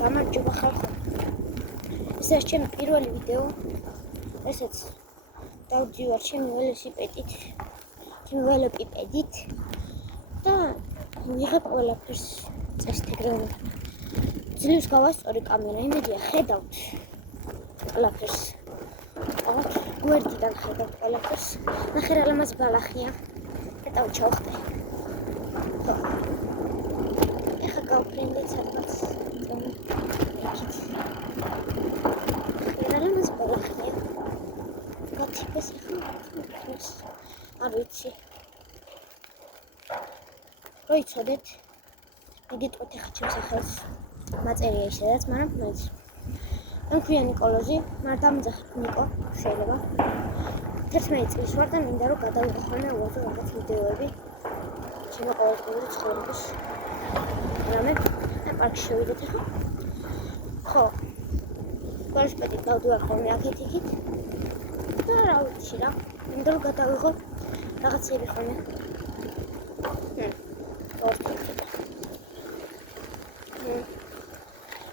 გამარჯობა ხალხო. ეს არის ჩემი პირველი ვიდეო, რასაც დავდივარ ჩემი ველოსიპედით და ვიღებ ყველაფერს წესთეგრეულად. ძლივს გავასწორი კამერა, იმედია ხედავთ ყველაფერს. გვერდიდან ხედავთ ყველაფერს. ნახე რა ლამაზი ბალახია. ეტავ ჩავხტე. ეხა გავფრინდეთ სადღაც იქით. რა ლამაზი ბალახია. გათიფეს ეხა მოკრეს. არ ვიცი. როიცოდეთ. მიგიტყვეთ ეხა ჩემს სახელს. მაწერია ისედაც, მაგრამ მეც. მე მქვია ნიკოლოზი, მაგრამ დამძახეთ ნიკო, შეიძლება. 11 წლის ვარ და მინდა რომ გადავიღო ხოლმე უაზრო რაღაც ვიდეოები. ჩემო ყოველდღიური ცხოვრების. რამე, პარკში შევიდეთ ახლა. ხო. ველოსიპედით დავდივარ ხოლმე აქეთ-იქით. და რა ვიცი რა, მინდა რომ გადავიღო რაღაცები ხოლმე.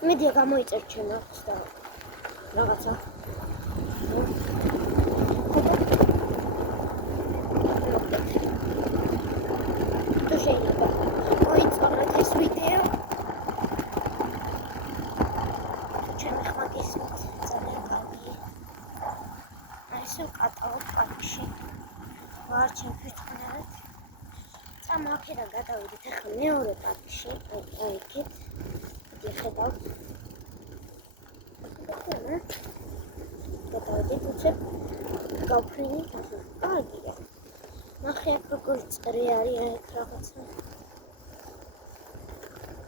მედია გამოიწერ ჩემ აქვს და რაღაცა. თუ შეიძლება მოიწონოთ ეს ვიდეო. ჩემი ხმაგისმით ძალიან კარგი. აი ესე ვკატავებ პარკში. ვარ ჩემ ფირთხნად. წამოაქედან გადავიდეთ ახლა მეორე პარკში, აი იქით. ხედავთ. გადავიდეთ უცებ გავფრინდით ახლა. კარგია. ნახე აქ როგორ წრე არის აქ რაღაცა.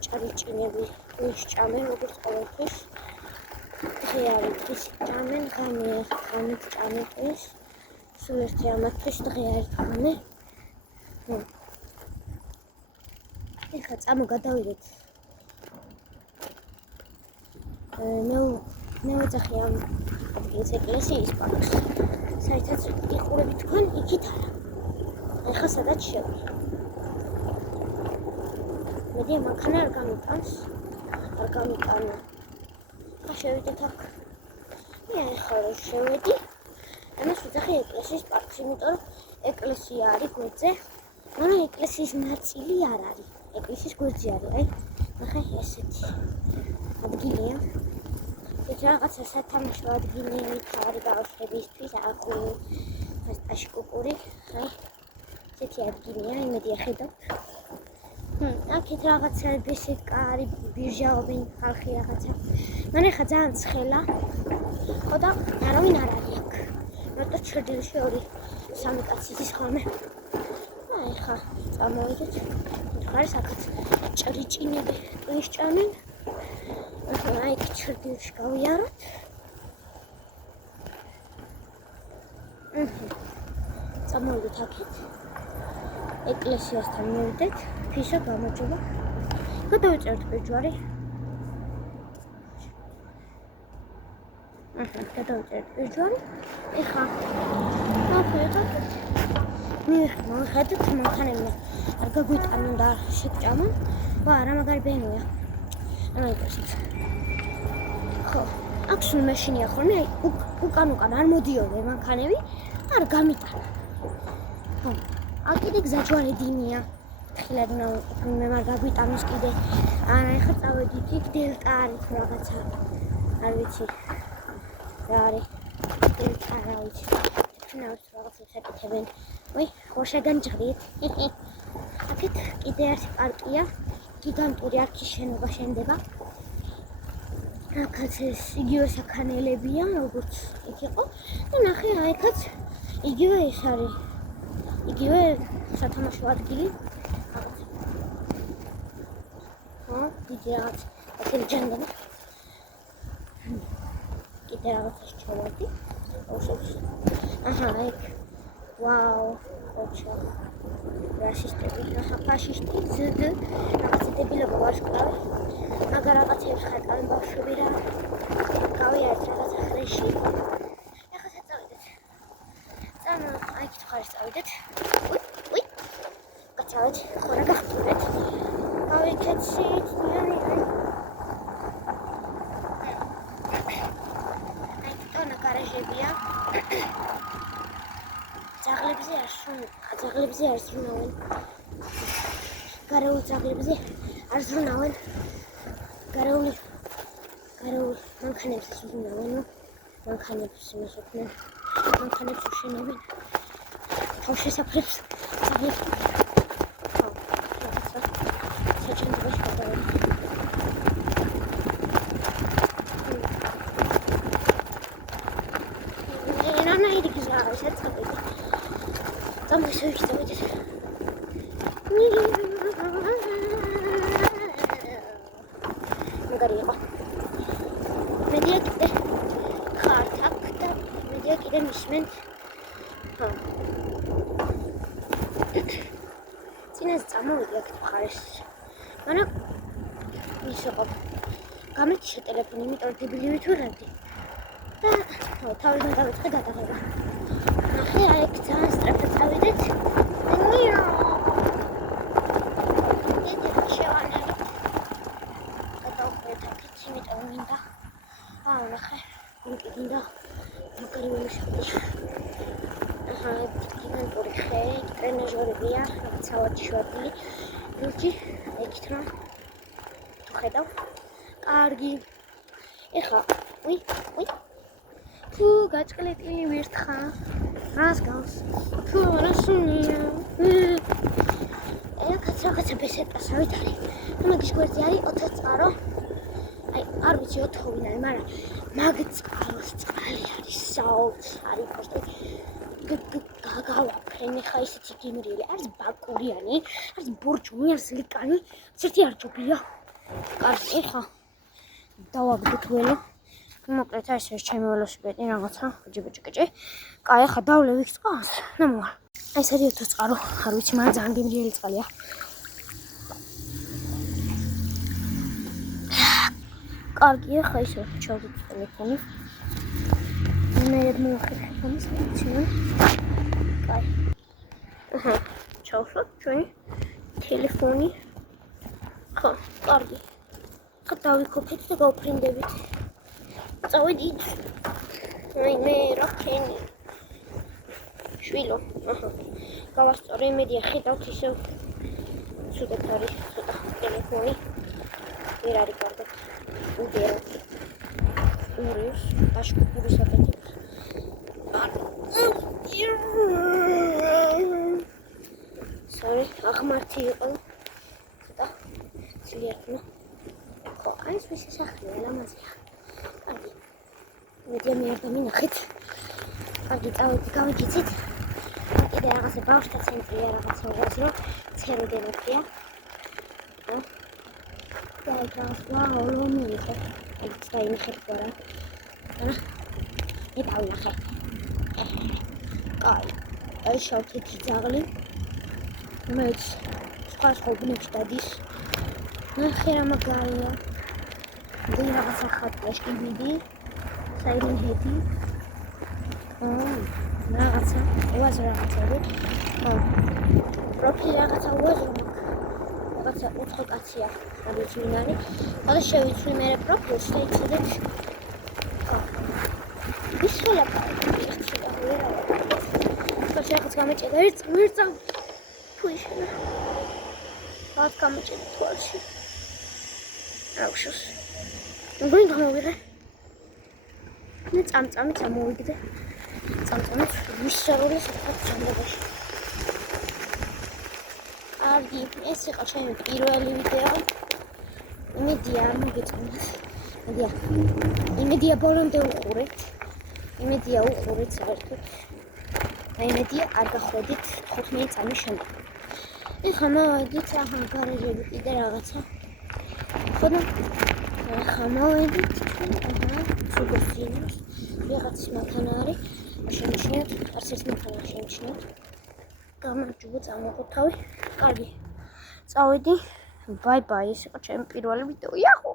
ჭარიჭინები ვისჭამენ როგორც ყოველთვის. დღე არის დღის ჭამენ, ღამით ჭამენ ეს. სულ ერთი ამათთვის დღე არის ღამე. ეხლა წამო გადავიდეთ. მე ვეძახი ამ ადგილს ეკლესიის პარკს. საერთოდ იყურებით თქვენ იქით არა. ეხლა სადაც შევიდე. მედი მანქანა არ გამიტანა. ხა შევიდეთ აქ. მე ეხლა რომ შევედი, ამას ვეძახი ეკლესიის პარკს, იმიტომ რომ ეკლესია არის გვერდზე, მაგრამ ეკლესიის ნაწილი არ არის. ეკლესიის გვერდზე არის, აი, ნახე ესეთი ადგილია. ეს რაღაცა სათამაშო ადგილი თავი ბავშვებისთვის, ახლა ფესტაში კუკური, აი ესეთი ადგილია, იმედია ხედავთ. აქეთ რაღაცა ისეთ კარი ბირჟაობენ ხალხი რაღაცა. მან ეხა ძალიან ცხელა. ხო და არავინ არ არის აქ. მარტო ჩრდილში 2-3 კაცი ის ხოლმე. აი ეხა წამოვიდეთ. ხარს აქაც ჭრიჭინები ვისჭამენ. აი ჩრდილში გავიაროთ. წამოვიდეთ აქეთ. ეკლესიასთან მივიდეთ. ფიშა გამარჯობა. გადავიწერთ ბეჯვარი. გადავიწერთ ბეჯვარი. ეხა მივხედოთ მანქანებმა. არ გაგვიტანონ და შეჭამონ. ვა, რა მაგარი ბენოა. ამაიკაცით. ხო, აქ სულ მეშინია ხოლმე, უკან არ მოდიოდნენ მანქანები, არ გამიტანა. ხო, აქ კიდე გზაჯვარი დინია. ხილად მე მაგ გაგვიტანოს კიდე. არა, ეხლა წავედით იქ დელტა არის რაღაცა. არ ვიცი. რა არის? დელტა რა ვიცი. თუნდაც რაღაცებს აკეთებენ. ой, ხო შეგანჯღრით. აქეთ კიდე ერთი პარკია. გიგანტური არქის შენობა შენდება. აქაც ეს იგივე საქანელებია, როგორც იქ იყო. და ნახე, აქაც იგივე ეს არის. იგივე სათამაშო ადგილი. დიდი რაღაც აქეთ ჯანდები. კიდე რაღაცას ჩავარდი. აჰა, იქ. ვაუ, ოჩა. რასისტები, ახლა ფაშისტი, ზდ, რაღაცა დებილობა ვარსკვლავი. მაგარ რაღაცებს ხატავენ ბავშვები რა. გავიარეთ რაღაცა ხრეში. ეხლა საწავიდეთ. წანა, აი იქით ხარს წავიდეთ. უი. გაწავეთ, ხო რა გახტურეთ. გავიქეცით, ძაღლებზე არ ზრუნავენ. გარეული ძაღლებზე არ ზრუნავენ. გარეული მანქანებს ზრუნავენ. მანქანებს იმასოდნენ. მანქანებს უშენებენ. თავშესაფრებს ძაღლებს. საჭიროებაში გადავედი. რანაირი გზაა ეს აწყობილი. დამასე ვიხდებით. მაგარი იყო. მედია კიდე ხარტაკ და მედია კიდე მისმენ. წინას წამოვიდი აქ მხარეს. მაგრამ ის იყო. გამეჩნია ტელეფონი, იმიტომ დებილი ვიტვირებდი. და თავიდან დავიწყე გადაღება. ნახე, აი ეგ ძალიან სწრაფად წავიდეთ. იმიტომ მინდა ნახე, მინდა მაგარი ვიმუშავდი. გიგანტური ხე, ტრენაჟორებია, სავარჯიშო ადგილი. ლურჯი, ეგით რა თუ ხედავ. კარგი. ეხლა, თუ გაჭყლეტილი ვირთხა, რას გავს? თუ რასუნია? რაღაცა ბესეტასავით არის. მაგის გვერდზე არის 4 წყარო. აი, არ ვიცი 4-ვინ არის, მაგრამ მაგ წყაროს წყალი არის საოცარი პოსტი. გავაფრენ ხა ისეთი გემრიელი, არის ბაკურიანი, არის ბორჯომი, არის ლიკანი, ერთი არ ჯობია. კარგი, ხა დავაგდოთ ველო. მოკლედ ეს ჩემი ველოსიპედი რაღაცა, ბიჭი. კაი, ხა დავლევ იქ წყალს. ნამოვა. ეს არის 4 წყარო, არ ვიცი, მაგრამ ძალიან გემრიელი წყალია. კარგია, ხა ისე ჩავდით ტელეფონი. მე მოვახერხე ამის ფუნქცია. კაი. ჩავსვათ ჩვენი ტელეფონი. ხო, კარგი. ხა დავიქოფეთ და გავფრინდებით. წავედით. მე როქენი. შვილო. გავასწორე იმედია ხედავთ ისევ ცუდად არის ცოტა ტელეფონი. ვერ არის კარგი. ურევს დაშკურის აფეთებს. Sorry, აღმართი იყო. ცოტა ძლიერნა. ხო, აი ეს ვისი სახლია, ლამაზია. კარგი. მედია მე არ დამინახეთ. კარგი, გავიქიცით. კიდე რაღაცა ბავშვთა ცენტრია, რაღაცა უაზრო, ცეროდენოფია. და ვაუ, ლომი იყო. ეგ დაინახეთ ყარა. მე დავინახე. კაი. აი შავთეთი ძაღლი. მეც სხვა ბუნებში დადის. ნახე რა მაგარია. და რაღაცა ხატლაშკი მიდი. საიდან ჰედი. რაღაცა, უაზრო რაღაცები. პროფილი რაღაცა უაზრო. რაღაცა უცხო კაცია. არ ვიცი ვინ არის. ხოდა შევიცვლი მე პროფილს და იცოდეთ. ის ხელაფარი ერთი და ვერა. შეიძლება გამეჭედა ერთს. ფუიშნა. რაც გამეჭედა თვალში. აუშოს. მგონი გამოვიღე. მე წამწამი წამოვიგდე. წამწამით მისარული საკუთარ ჯანდაბაში. კარგი, ეს იყო ჩემი პირველი ვიდეო. იმედია არ მოგეწონათ. იმედია ბოლომდე უყურეთ. იმედია უყურეთ საერთოდ. და იმედია არ გახვედით 15 წამის შემდეგ. ეხლა მოვედით გარეჟები კიდე რაღაცა. ხოდა ეხლა მოვედით სუგოსინოს. ვიღაცის მანქანა არის. შემჩნიოთ, არც ერთ მანქანა შემჩნიოთ. გამარჯობა, წამოღოთ თავი. კარგი. წავედი. ბაი-ბაი, ეს იყო ჩემი პირველი ვიდეო. იაჰუ!